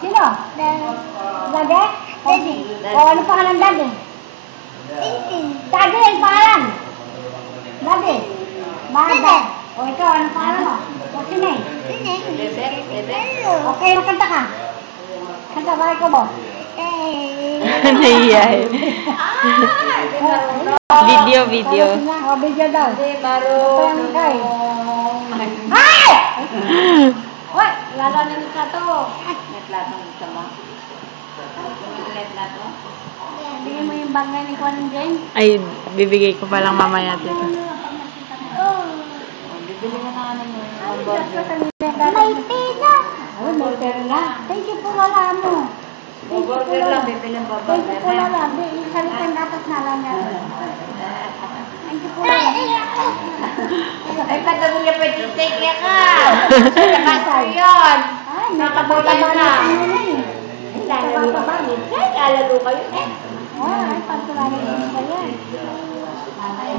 Sino? Dade? O ano pangalan Dade? Tintin. Dade ang pangalan. Dade. Dade. O ikaw, ano pangalan mo? O Sineng? Tintin. Okay, makanta ka. Kanta ba ikaw mo? Nahiya eh. Video. O video daw. Marunong. Ay! Hoy, lalo na nito to. Netlatong sama. Netlato. Bigyan mo yung bag na ni Juan Jane. Ay, bibigay ko palang mamaya dito. Bibili mo na ano mo. May pera. Oh, may pera na. Thank you po wala mo. Burger lang, bibili mo Thank you po wala. Isalitan dapat na lang yan. Thank you po wala. Ay, patago niya pa take niya ka. Nakasa yun. Ay, may taba-taba na yun eh. Taba-taba. Lalalo kayo eh. Ay, pagkulanin mo ba yan? Ay,